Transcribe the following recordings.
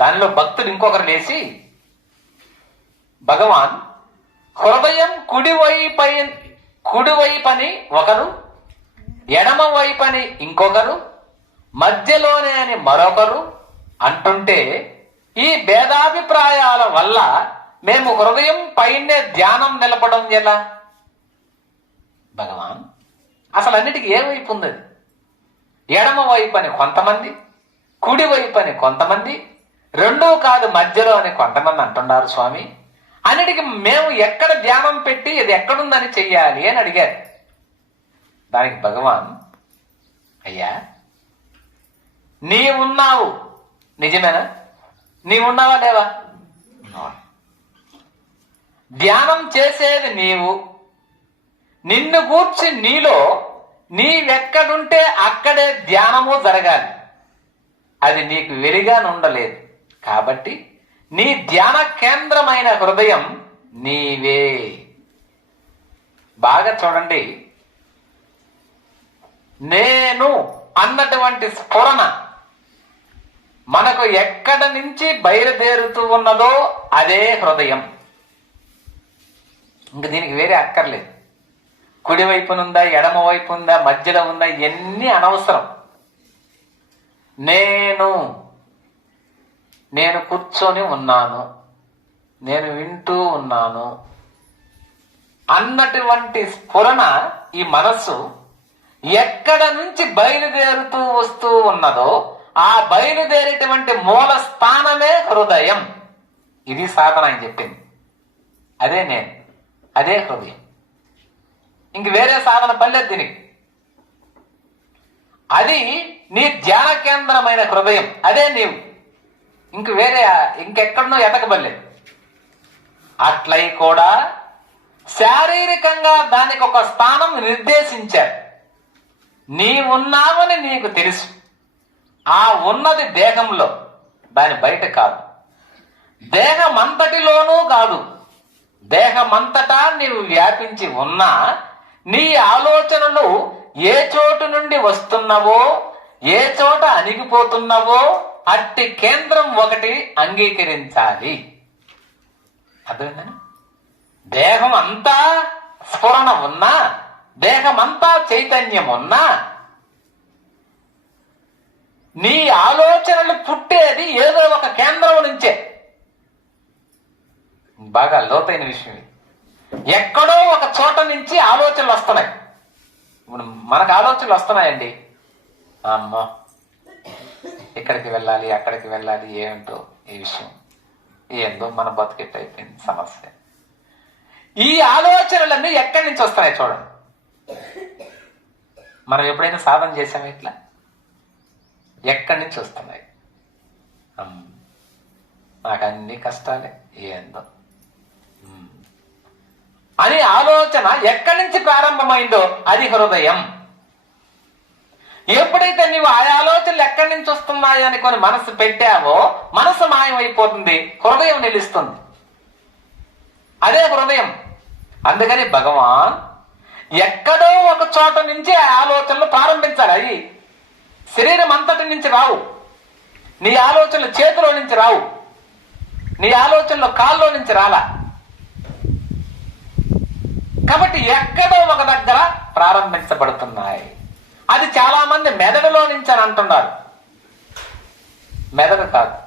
దానిలో భక్తులు ఇంకొకరు లేచి భగవాన్ హృదయం కుడివైపై కుడివైపని ఒకరు ఎడమ వైపని ఇంకొకరు మధ్యలోనే అని మరొకరు అంటుంటే ఈ భేదాభిప్రాయాల వల్ల మేము హృదయం పైనే ధ్యానం నిలపడం ఎలా? భగవాన్ అసలు అన్నిటికీ ఏ వైపు ఉంది ఎడమ వైపు అని కొంతమంది కుడి వైపు అని కొంతమంది రెండూ కాదు మధ్యలో అని కొంతమంది అంటున్నారు స్వామి. అన్నిటికి మేము ఎక్కడ ధ్యానం పెట్టి ఇది ఎక్కడుందని చెయ్యాలి అని అడిగారు. దానికి భగవాన్ అయ్యా నీవున్నావు నిజమేనా? నీవున్నావా లేవా? ధ్యానం చేసేది నీవు. నిన్ను గూర్చి నీలో నీవెక్కడుంటే అక్కడే ధ్యానము జరగాలి. అది నీకు వెలిగా ఉండలేదు కాబట్టి నీ ధ్యాన కేంద్రమైన హృదయం నీవే. బాగా చూడండి. నేను అన్నటువంటి స్ఫురణ మనకు ఎక్కడ నుంచి బయలుదేరుతూ ఉన్నదో అదే హృదయం. ఇంక దీనికి వేరే అక్కర్లేదు. కుడివైపునుందా ఎడమ వైపు ఉందా మధ్యలో ఉందా ఇవన్నీ అనవసరం. నేను నేను కూర్చొని ఉన్నాను. నేను వింటూ ఉన్నాను. అన్నటువంటి స్ఫురణ ఈ మనస్సు ఎక్కడ నుంచి బయలుదేరుతూ వస్తూ ఉన్నదో ఆ బయలుదేరేటువంటి మూల స్థానమే హృదయం. ఇది సాధన అని చెప్పింది. అదే నేను. అదే హృదయం. ఇంక వేరే సాధన పర్లేదు దీనికి. అది నీ ధ్యాన కేంద్రమైన హృదయం. అదే నీవు. ఇంక వేరే ఇంకెక్కడనో ఎతకబడలేదు అట్లయి కూడా శారీరకంగా దానికి ఒక స్థానం నిర్దేశించారు. నీవున్నావని నీకు తెలుసు. ఆ ఉన్నది దేహంలో. దాని బయట కాదు. దేహమంతటిలోనూ కాదు. దేహమంతటా నీవు వ్యాపించి ఉన్నా నీ ఆలోచనలు ఏ చోటు నుండి వస్తున్నవో ఏ చోట అణిగిపోతున్నవో అట్టి కేంద్రం ఒకటి అంగీకరించాలి. అర్థమైందని దేహం అంతా స్ఫురణ ఉన్నా దేహమంతా చైతన్యం ఉన్నా నీ ఆలోచనలు పుట్టేది ఏదో ఒక కేంద్రం నుంచే. బాగా లోతైన విషయం ఇది ఎక్కడో ఒక చోట నుంచి ఆలోచనలు వస్తున్నాయి. ఇప్పుడు మనకు ఆలోచనలు వస్తున్నాయండి. అమ్మో. ఇక్కడికి వెళ్ళాలి అక్కడికి వెళ్ళాలి ఏమిటో ఈ విషయం. ఏందో మన బతికెట్టు అయిపోయింది సమస్య. ఈ ఆలోచనలన్నీ ఎక్కడి నుంచి వస్తున్నాయి చూడండి. మనం ఎప్పుడైనా సాధన చేసామా ఇట్లా? ఎక్కడి నుంచి వస్తున్నాయి? నాకు అన్ని కష్టాలే ఏందో అని ఆలోచన ఎక్కడి నుంచి ప్రారంభమైందో అది హృదయం. ఎప్పుడైతే నీవు ఆ ఆలోచనలు ఎక్కడి నుంచి వస్తున్నాయి అనుకొని మనసు పెట్టావో మనసు మాయమైపోతుంది హృదయం నిలుస్తుంది. అదే హృదయం. అందుకని భగవాన్ ఎక్కడో ఒక చోట నుంచి ఆ ఆలోచనలు ప్రారంభించాలి. అవి శరీరం అంతటి నుంచి రావు. నీ ఆలోచనలు చేతిలో నుంచి రావు. నీ ఆలోచనలు కాల్లో నుంచి రాలా. కాబట్టి ఎక్కడో ఒక దగ్గర ప్రారంభించబడుతున్నాయి. అది చాలా మంది మెదడులో నుంచి అని అంటున్నారు. మెదడు కాదు.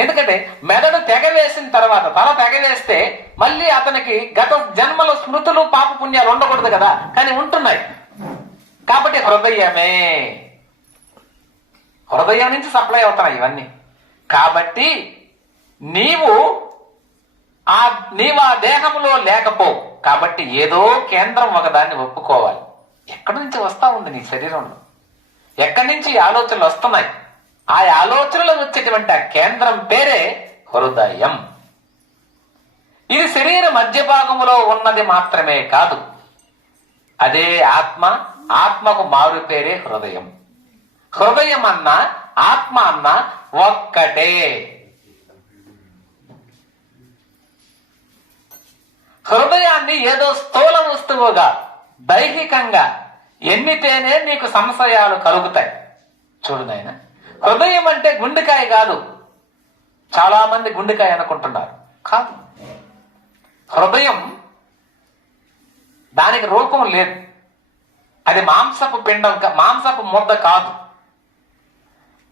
ఎందుకంటే మెదడు తెగవేసిన తర్వాత తల తెగవేస్తే మళ్ళీ అతనికి గత జన్మల స్మృతులు పాప పుణ్యాలు ఉండకూడదు కదా. కానీ ఉంటున్నాయి. కాబట్టి హృదయమే. హృదయం నుంచి సప్లై అవుతున్నాయి ఇవన్నీ. కాబట్టి నీవు ఆ నీవు ఆ దేహంలో లేకపో. కాబట్టి ఏదో కేంద్రం ఒకదాన్ని ఒప్పుకోవాలి. ఎక్కడి నుంచి వస్తా ఉంది నీ శరీరంలో ఎక్కడి నుంచి ఆలోచనలు వస్తున్నాయి? ఆ ఆలోచనలు వచ్చేటువంటి ఆ కేంద్రం పేరే హృదయం. ఇది శరీర మధ్య భాగంలో ఉన్నది మాత్రమే కాదు. అదే ఆత్మ ఆత్మకు మారు పేరే హృదయం. హృదయం అన్న ఆత్మ అన్న ఒక్కటే. హృదయాన్ని ఏదో స్థూల వస్తువుగా దైహికంగా ఎన్నితేనే నీకు సంశయాలు కలుగుతాయి. చూడు నాయన హృదయం అంటే గుండెకాయ కాదు. చాలా మంది గుండెకాయ అనుకుంటున్నారు. కాదు. హృదయం దానికి రూపం లేదు. అది మాంసపు పిండం కా- మాంసపు ముద్ద కాదు.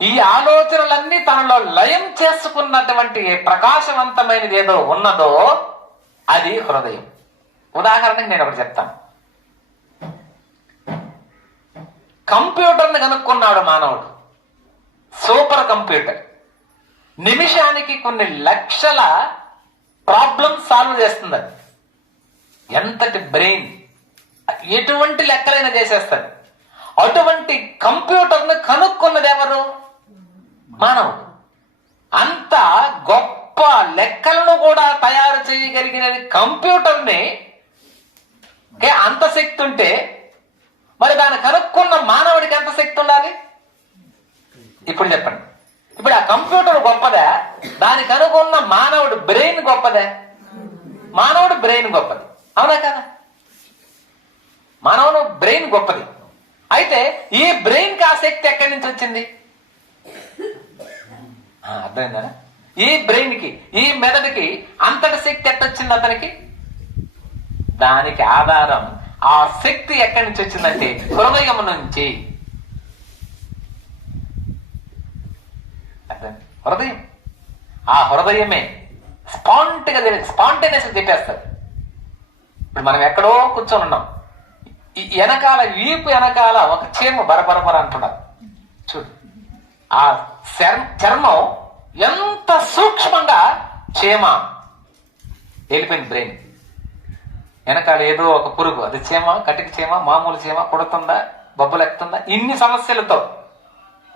ఈ ఆలోచనలన్నీ తనలో లయం చేసుకున్నటువంటి ప్రకాశవంతమైనది ఏదో ఉన్నదో అది హృదయం. ఉదాహరణకి నేను ఒకటి చెప్తాను. కంప్యూటర్ని కనుక్కున్నాడు మానవుడు. Super computer. నిమిషానికి కొన్ని లక్షల ప్రాబ్లమ్ సాల్వ్ చేస్తుంది అది. ఎంతటి బ్రెయిన్ ఎటువంటి లెక్కలైనా చేసేస్తాడు. అటువంటి కంప్యూటర్ను కనుక్కున్నది ఎవరు? మానవుడు. అంత గొప్ప లెక్కలను కూడా తయారు చేయగలిగినది కంప్యూటర్ని. అంత శక్తి ఉంటే మరి దాన్ని కనుక్కున్న మానవుడికి ఎంత శక్తి ఉండాలి? ఇప్పుడు చెప్పండి. ఇప్పుడు ఆ కంప్యూటర్ గొప్పదా దాని కనుక్కున్న మానవుడు బ్రెయిన్ గొప్పదే. మానవుడు బ్రెయిన్ గొప్పది. అవునా కదా? మానవుడు బ్రెయిన్ గొప్పది. అయితే ఈ బ్రెయిన్కి ఆ శక్తి ఎక్కడి నుంచి వచ్చింది? అర్థమైందా? ఈ బ్రెయిన్కి ఈ మెదడుకి అంతటి శక్తి ఎట్టొచ్చింది అతనికి? దానికి ఆధారం ఆ శక్తి ఎక్కడి నుంచి వచ్చిందంటే హృదయం నుంచి. హృదయం. ఆ హృదయమే స్పాంట్గా స్పాంటేనియస్ చెప్పేస్తారు ఇప్పుడు మనం ఎక్కడో కూర్చొని ఉన్నాం. ఈ వెనకాల వీపు వెనకాల ఒక చీమ బరబరబర అంటున్నారు. చూడు. ఆ చర్మం ఎంత సూక్ష్మంగా చీమ వెళ్ళిపోయింది బ్రెయిన్. వెనకాల ఏదో ఒక పురుగు. అది చీమ? కటిక చీమ? మామూలు చీమ? కుడుతుందా? బొబ్బలు ఎక్కుతుందా? ఇన్ని సమస్యలతో.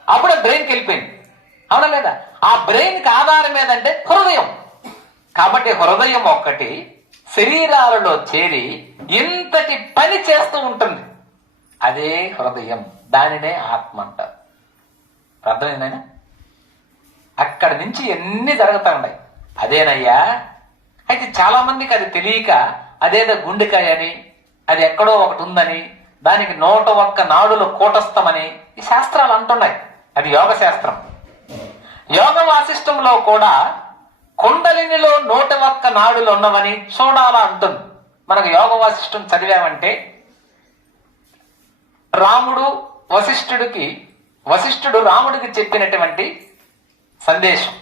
అప్పుడే బ్రెయిన్కి వెళ్ళిపోయింది అవునా లేదా? ఆ బ్రెయిన్కి ఆధారం ఏదంటే హృదయం. కాబట్టి హృదయం ఒక్కటి శరీరాలలో చేరి ఇంతటి పని చేస్తూ ఉంటుంది. అదే హృదయం. దానినే ఆత్మ అంటారు. అర్థమైందైనా అక్కడి నుంచి ఎన్ని జరుగుతూ ఉన్నాయి? అదేనయ్యా? అయితే చాలామందికి అది తెలియక అదేదో గుండెకాయ అని అది ఎక్కడో ఒకటి ఉందని దానికి నూట ఒక్క నాడులు కూటస్థమని ఈ శాస్త్రాలు అంటున్నాయి. అది యోగ శాస్త్రం. యోగ వాసిష్టంలో కూడా కుండలినిలో నూట ఒక్క నాడులు ఉన్నవని చూడాలా అంటుంది. మనకు యోగ వాసిష్టం చదివామంటే రాముడు వశిష్ఠుడికి వశిష్ఠుడు రాముడికి చెప్పినటువంటి సందేశం.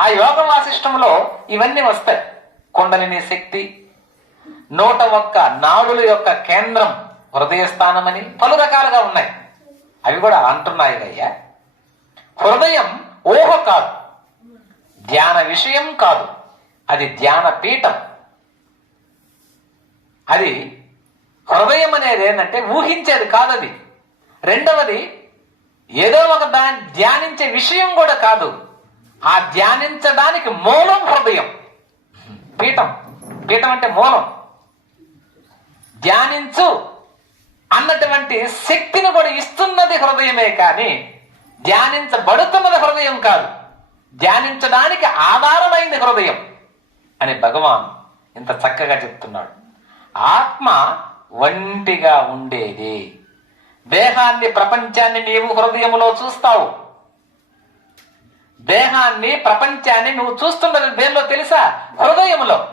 ఆ యోగ వాసిష్టంలో ఇవన్నీ వస్తాయి. కుండలిని శక్తి నూట ఒక్క నాడుల యొక్క కేంద్రం హృదయస్థానమని పలు రకాలుగా ఉన్నాయి. అవి కూడా అంటున్నాయి అయ్యా. హృదయం ఊహ కాదు. ధ్యాన విషయం కాదు. అది ధ్యాన పీఠం. అది హృదయం అనేది ఏంటంటే ఊహించేది కాదు అది. రెండవది ఏదో ఒక దాన్ని ధ్యానించే విషయం కూడా కాదు. ఆ ధ్యానించడానికి మూలం హృదయం. పీఠం. పీఠం అంటే మూలం. ధ్యానించు. అన్నటువంటి శక్తిని కూడా ఇస్తున్నది హృదయమే కానీ ధ్యానించబడుతున్నది హృదయం కాదు. ధ్యానించడానికి ఆధారమైంది హృదయం అని భగవాన్ ఇంత చక్కగా చెప్తున్నాడు. ఆత్మ ఒంటిగా ఉండేది. దేహాన్ని ప్రపంచాన్ని నీవు హృదయములో చూస్తావు. దేహాన్ని ప్రపంచాన్ని నువ్వు చూస్తున్నది దేనిలో తెలుసా? హృదయములో.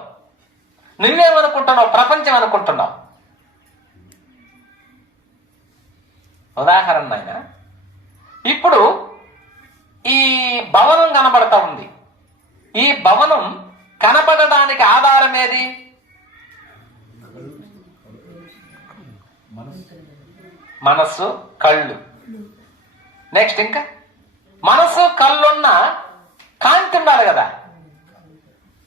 నువ్వేమనుకుంటున్నావు? ప్రపంచం అనుకుంటున్నావు. ఉదాహరణ ఆయన ఇప్పుడు ఈ భవనం కనబడతా ఉంది. ఈ భవనం కనపడడానికి ఆధారం ఏది? మనస్సు కళ్ళు. నెక్స్ట్ ఇంకా. మనసు కళ్ళున్న కాంతి ఉండాలి కదా.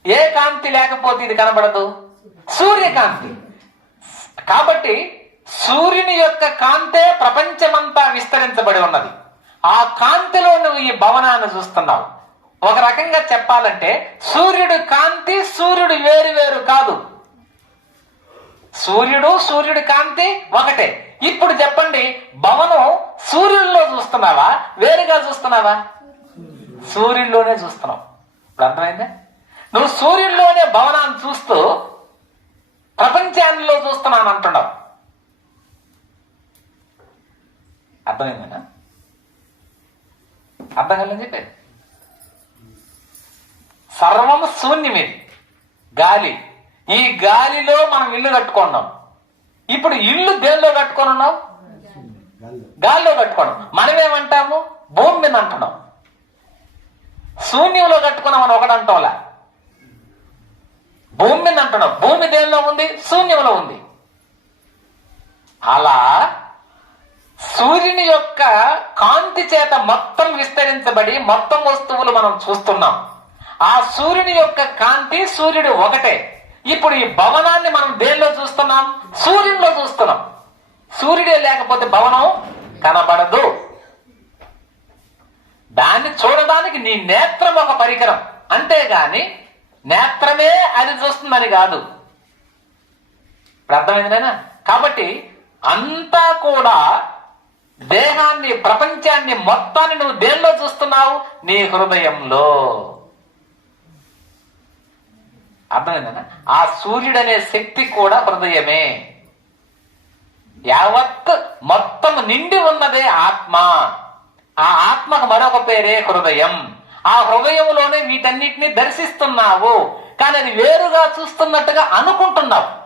ఏ కాంతి లేకపోతే ఇది కనబడదు? సూర్యకాంతి. కాబట్టి సూర్యుని యొక్క కాంతే ప్రపంచమంతా విస్తరించబడి ఉన్నది. ఆ కాంతిలో నువ్వు ఈ భవనాన్ని చూస్తున్నావు. ఒక రకంగా చెప్పాలంటే సూర్యుడు కాంతి సూర్యుడు వేరు వేరు కాదు. సూర్యుడు సూర్యుడి కాంతి ఒకటే. ఇప్పుడు చెప్పండి భవనం సూర్యుడిలో చూస్తున్నావా? వేరుగా చూస్తున్నావా? సూర్యుడిలోనే చూస్తున్నావు. ఇప్పుడు అర్థమైందా? నువ్వు సూర్యుడిలోనే భవనాన్ని చూస్తూ ప్రపంచాన్నిలో చూస్తున్నాను అంటున్నావు. అర్థమైందా అర్థం కాలేదని చెప్పారు. సర్వము శూన్యమేది. గాలి. ఈ గాలిలో మనం ఇల్లు కట్టుకున్నాం ఇప్పుడు ఇల్లు దేనిలో కట్టుకొని ఉన్నాం? గాలిలో కట్టుకోవడం. మనమేమంటాము? భూమి మీద అంటున్నాం. శూన్యంలో కట్టుకున్నామని ఒకడంటోలా భూమి మీద అంటున్నాం. భూమి దేనిలో ఉంది? శూన్యంలో ఉంది. అలా సూర్యుని యొక్క కాంతి చేత మొత్తం విస్తరించబడి మొత్తం వస్తువులు మనం చూస్తున్నాం. ఆ సూర్యుని యొక్క కాంతి సూర్యుడు ఒకటే. ఇప్పుడు ఈ భవనాన్ని మనం దేనిలో చూస్తున్నాం? సూర్యునిలో చూస్తున్నాం. సూర్యుడే లేకపోతే భవనం కనబడదు. దాన్ని చూడడానికి నీ నేత్రం ఒక పరికరం. అంతేగాని నేత్రమే అది చూస్తుందని కాదు. ఇప్పుడు కాబట్టి అంతా కూడా దేహాన్ని ప్రపంచాన్ని మొత్తాన్ని నువ్వు దేనిలో చూస్తున్నావు? నీ హృదయంలో. అర్థమైందనా? ఆ సూర్యుడనే శక్తి కూడా హృదయమే. యావత్ మొత్తం నిండి ఉన్నదే ఆత్మ. ఆ ఆత్మకు మరొక పేరే హృదయం. ఆ హృదయంలోనే వీటన్నిటిని దర్శిస్తున్నావు. కానీ అది వేరుగా చూస్తున్నట్టుగా అనుకుంటున్నావు.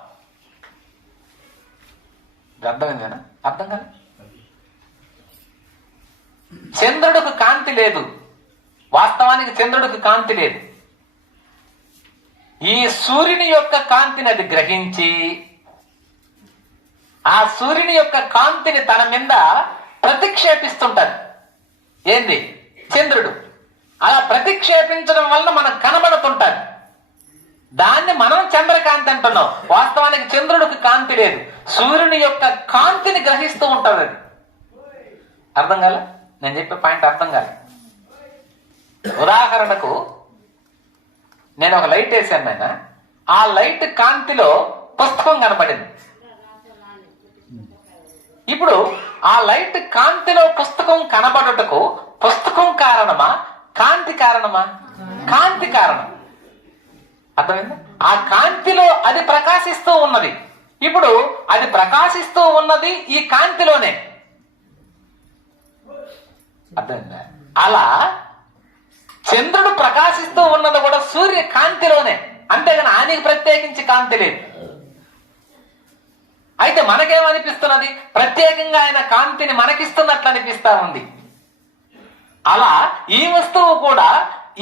అర్థమైందేనా? అర్థం కాదు చంద్రుడికి కాంతి లేదు. వాస్తవానికి చంద్రుడికి కాంతి లేదు. ఈ సూర్యుని యొక్క కాంతిని అది గ్రహించి ఆ సూర్యుని యొక్క కాంతిని తన మీద ప్రతిక్షేపిస్తుంటారు. ఏంది? చంద్రుడు. అలా ప్రతిక్షేపించడం వలన మనకు కనబడుతుంటారు. దాన్ని మనం చంద్రకాంతి అంటున్నాం. వాస్తవానికి చంద్రుడికి కాంతి లేదు. సూర్యుని యొక్క కాంతిని గ్రహిస్తూ ఉంటుంది అది. అర్థం కాలే? నేను చెప్పే పాయింట్ అర్థం కాలే. ఉదాహరణకు నేను ఒక లైట్ వేసాను ఆయన ఆ లైట్ కాంతిలో పుస్తకం కనపడింది. ఇప్పుడు ఆ లైట్ కాంతిలో పుస్తకం కనబడుటకు పుస్తకం కారణమా? కాంతి కారణమా? కాంతి కారణం. అర్థమైంది? ఆ కాంతిలో అది ప్రకాశిస్తూ ఉన్నది. ఇప్పుడు అది ప్రకాశిస్తూ ఉన్నది ఈ కాంతిలోనే. అర్థమైందా? అలా చంద్రుడు ప్రకాశిస్తూ ఉన్నది కూడా సూర్య కాంతిలోనే. అంతేగాని ఆయనకి ప్రత్యేకించి కాంతి లేదు. అయితే మనకేమనిపిస్తున్నది? ప్రత్యేకంగా ఆయన కాంతిని మనకిస్తున్నట్లు అనిపిస్తా ఉంది. అలా ఈ వస్తువు కూడా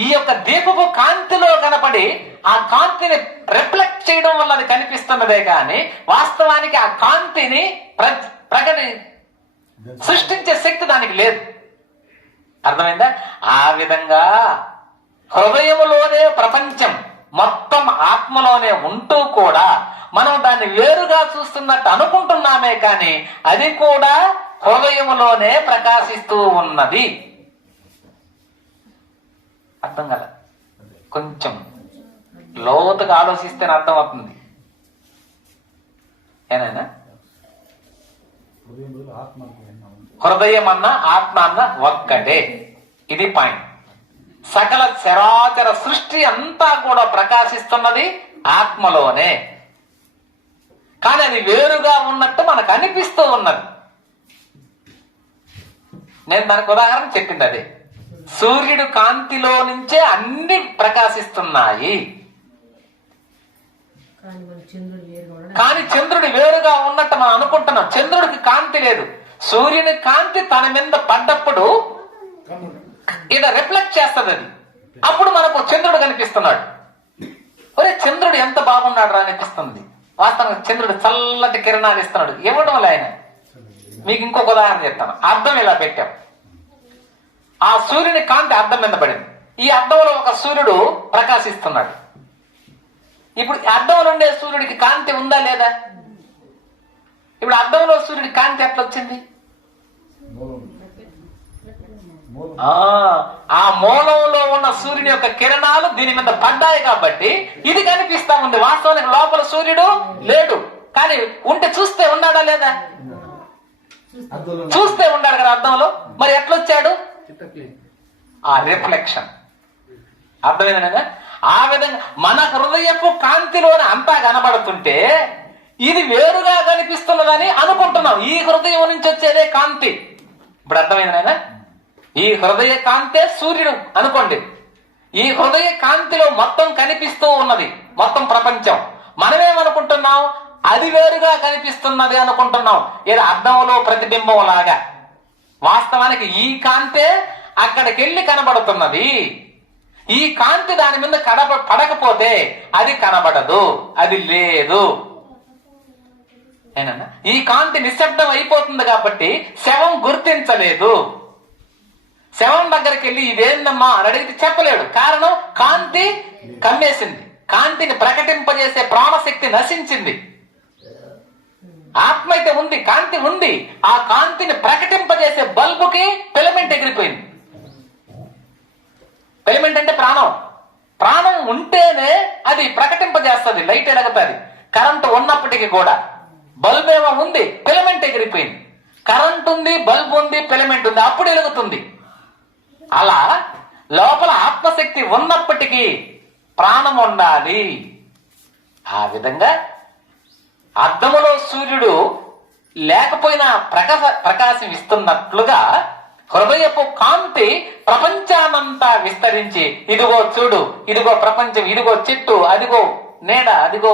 ఈ యొక్క దీపపు కాంతిలో కనపడి ఆ కాంతిని రిఫ్లెక్ట్ చేయడం వల్ల అది కనిపిస్తున్నదే కానీ వాస్తవానికి ఆ కాంతిని ప్ర ప్రకటి సృష్టించే శక్తి దానికి లేదు. అర్థమైందా? ఆ విధంగా హృదయములోనే ప్రపంచం మొత్తం ఆత్మలోనే ఉంటూ కూడా మనం దాన్ని వేరుగా చూస్తున్నట్టు అనుకుంటున్నామే కానీ అది కూడా హృదయములోనే ప్రకాశిస్తూ ఉన్నది. అర్థం కదా కొంచెం లోతుగా ఆలోచిస్తేనే అర్థం అవుతుంది ఏనాయనా హృదయం అన్న ఆత్మ అన్న ఒక్కటే. ఇది పాయింట్. సకల చరాచర సృష్టి అంతా కూడా ప్రకాశిస్తున్నది ఆత్మలోనే. కానీ అది వేరుగా ఉన్నట్టు మనకు అనిపిస్తూ ఉన్నది. నేను దానికి ఉదాహరణ చెప్పింది అదే. సూర్యుడు కాంతిలో నుంచే అన్ని ప్రకాశిస్తున్నాయి. కానీ చంద్రుడు వేరుగా ఉన్నట్టు మనం అనుకుంటున్నాం. చంద్రుడికి కాంతి లేదు. సూర్యుని కాంతి తన మీద పడ్డప్పుడు ఇది రిఫ్లెక్ట్ చేస్తుంది అది అప్పుడు మనకు చంద్రుడు కనిపిస్తున్నాడు. ఒరే చంద్రుడు ఎంత బాగున్నాడు రా అనిపిస్తుంది. వాస్తవంగా చంద్రుడు చల్లటి కిరణాలు ఇస్తున్నాడు. ఇవ్వడం వల్ల ఆయన. మీకు ఇంకొక ఉదాహరణ చెప్తాను. అర్థం ఇలా పెట్టాం. ఆ సూర్యుని కాంతి అద్దం మీద పడింది. ఈ అద్దంలో ఒక సూర్యుడు ప్రకాశిస్తున్నాడు. ఇప్పుడు ఈ అద్దంలో ఉండే సూర్యుడికి కాంతి ఉందా లేదా? ఇప్పుడు అద్దంలో సూర్యుడి కాంతి ఎట్లా వచ్చింది మూలం మూలం ఆ ఆ మూలంలో ఉన్న సూర్యుని యొక్క కిరణాలు దీని మీద పడ్డాయి కాబట్టి ఇది కనిపిస్తా ఉంది. వాస్తవానికి లోపల సూర్యుడు లేడు. కానీ ఉంటే చూస్తే ఉన్నాడా లేదా? చూస్తే ఉన్నాడు కదా అద్దంలో మరి ఎట్లొచ్చాడు? ఆ రిఫ్లెక్షన్. అర్థమైందా ఆ విధంగా మన హృదయపు కాంతిలోనే అంతా కనబడుతుంటే ఇది వేరుగా కనిపిస్తున్నదని అనుకుంటున్నాం. ఈ హృదయం నుంచి వచ్చేదే కాంతి. ఇప్పుడు అర్థమైంది ఈ హృదయ కాంతే సూర్యుడు అనుకోండి. ఈ హృదయ కాంతిలో మొత్తం కనిపిస్తూ ఉన్నది. మొత్తం ప్రపంచం. మనమేమనుకుంటున్నాం? అది వేరుగా కనిపిస్తున్నది అనుకుంటున్నాం. ఇది అర్థంలో ప్రతిబింబం లాగా వాస్తవానికి ఈ కాంతే అక్కడికి వెళ్ళి కనబడుతున్నది. ఈ కాంతి దాని మీద కడప పడకపోతే అది కనబడదు. అది లేదు. ఏనన్నా? ఈ కాంతి నిశ్శబ్దం అయిపోతుంది కాబట్టి శవం గుర్తించలేదు. శవం దగ్గరికి వెళ్ళి ఇదేందమ్మా అని అడిగితే చెప్పలేడు. కారణం కాంతి కమ్మేసింది. కాంతిని ప్రకటింపజేసే ప్రాణశక్తి నశించింది. ఆత్మ అయితే ఉంది కాంతి ఉంది. ఆ కాంతిని ప్రకటింపజేసే బల్బుకి ఫిలమెంట్ ఎగిరిపోయింది. ఫిలమెంట్ అంటే ప్రాణం. ప్రాణం ఉంటేనే అది ప్రకటింపజేస్తుంది లైట్ ఎలగతుంది కరెంటు ఉన్నప్పటికీ కూడా. బల్బ్ ఏమో ఉంది ఫిలమెంట్ ఎగిరిపోయింది. కరెంట్ ఉంది బల్బ్ ఉంది ఫిలమెంట్ ఉంది అప్పుడు ఎలుగుతుంది అలా లోపల ఆత్మశక్తి ఉన్నప్పటికీ ప్రాణం ఉండాలి. ఆ విధంగా అద్దములో సూర్యుడు లేకపోయినా ప్రకాశ ప్రకాశం ఇస్తున్నట్లుగా హృదయపు కాంతి ప్రపంచానంతా విస్తరించి ఇదిగో చూడు ఇదిగో ప్రపంచం ఇదిగో చెట్టు అదిగో నీడ అదిగో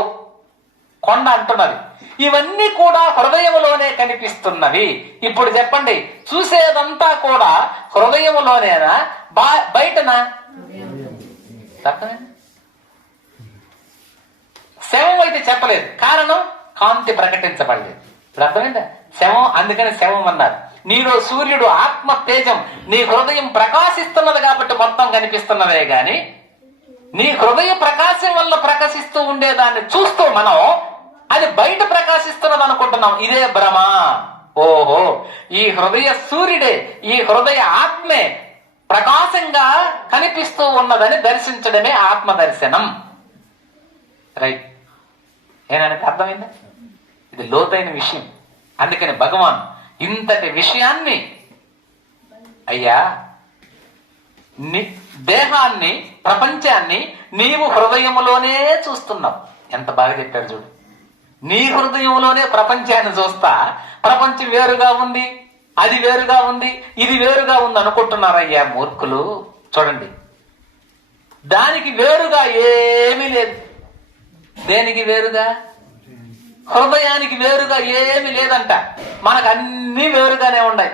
కొండ అంటున్నది. ఇవన్నీ కూడా హృదయంలోనే కనిపిస్తున్నవి. ఇప్పుడు చెప్పండి చూసేదంతా కూడా హృదయంలోనేనా బా బయటనా? శవం అయితే చెప్పలేదు. కారణం కాంతి ప్రకటించబడలేదు. ఇప్పుడు అర్థమైందా? శవం అందుకని శవం అన్నారు. నీలో సూర్యుడు ఆత్మ తేజం నీ హృదయం ప్రకాశిస్తున్నది కాబట్టి మొత్తం కనిపిస్తున్నదే గాని నీ హృదయ ప్రకాశం వల్ల ప్రకాశిస్తూ ఉండేదాన్ని చూస్తూ మనం అది బయట ప్రకాశిస్తున్నది అనుకుంటున్నాం. ఇదే భ్రమ. ఓహో. ఈ హృదయ సూర్యుడే ఈ హృదయ ఆత్మే ప్రకాశంగా కనిపిస్తూ ఉన్నదని దర్శించడమే ఆత్మ దర్శనం రైట్ ఏనానికి అర్థమైందా? ఇది లోతైన విషయం. అందుకని భగవాన్ ఇంతటి విషయాన్ని అయ్యా ని దేహాన్ని ప్రపంచాన్ని నీవు హృదయములోనే చూస్తున్నావు. ఎంత బాగా చెప్పారు చూడు. నీ హృదయంలోనే ప్రపంచాన్ని చూస్తా. ప్రపంచం వేరుగా ఉంది అది వేరుగా ఉంది ఇది వేరుగా ఉంది అనుకుంటున్నారయ్యా మూర్ఖులు. చూడండి. దానికి వేరుగా ఏమీ లేదు. దేనికి వేరుగా? హృదయానికి వేరుగా ఏమి లేదంట. మనకు అన్ని వేరుగానే ఉన్నాయి.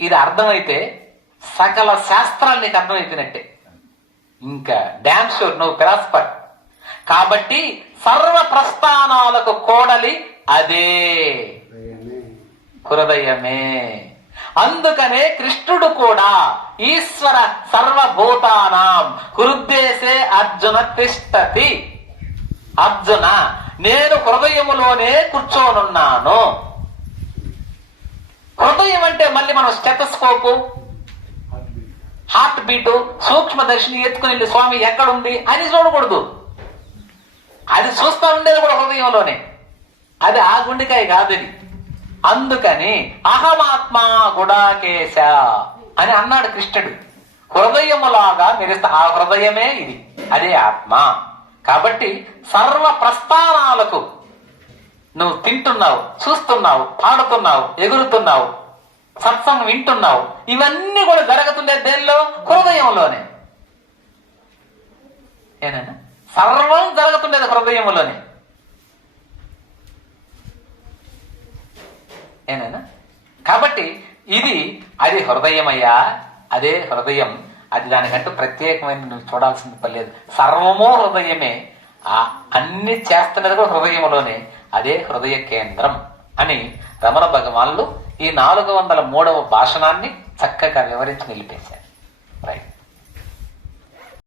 ఇది అర్థమైతే సకల శాస్త్రాలు నీకు అర్థమైపోయినట్టే. ఇంకా డ్యామ్ షూర్ నువ్వు ఫిలాసఫర్. కాబట్టి సర్వ ప్రస్థానాలకు కోడలి అదే. హృదయమే. అందుకనే కృష్ణుడు కూడా ఈశ్వర సర్వభూతానాం హృద్దేశే అర్జున తిష్టతి. అర్జున నేను హృదయములోనే కూర్చోనున్నాను. హృదయం అంటే మళ్ళీ మనం స్టెటస్కోపు హార్ట్ బీటు సూక్ష్మ దర్శిని ఎత్తుకుని స్వామి ఎక్కడుంది? అని చూడకూడదు. అది చూస్తా ఉండేది కూడా హృదయంలోనే. అది ఆ గుండెకాయ కాదు ఇది అందుకని అహమాత్మా గుడాకేశ అని అన్నాడు కృష్ణుడు. హృదయములాగా మెరుస్తా ఆ హృదయమే ఇది. అదే ఆత్మ. కాబట్టి సర్వ ప్రస్థానాలకు నువ్వు తింటున్నావు చూస్తున్నావు పాడుతున్నావు ఎగురుతున్నావు సత్సంగం వింటున్నావు ఇవన్నీ కూడా జరుగుతుండే దేనిలో? హృదయంలోనే. ఏనైనా సర్వం జరుగుతుండేది హృదయంలోనే ఏనైనా కాబట్టి ఇది అది హృదయమయ్యా అదే హృదయం. అది దానికంటూ ప్రత్యేకమైన నువ్వు చూడాల్సింది పర్లేదు సర్వము హృదయమే. ఆ అన్ని చేస్తున్నది కూడా హృదయంలోనే అదే హృదయ కేంద్రం అని రమణ భగవాన్లు ఈ నాలుగు వందల మూడవ భాషణాన్ని చక్కగా వివరించి నిలిపేశారు.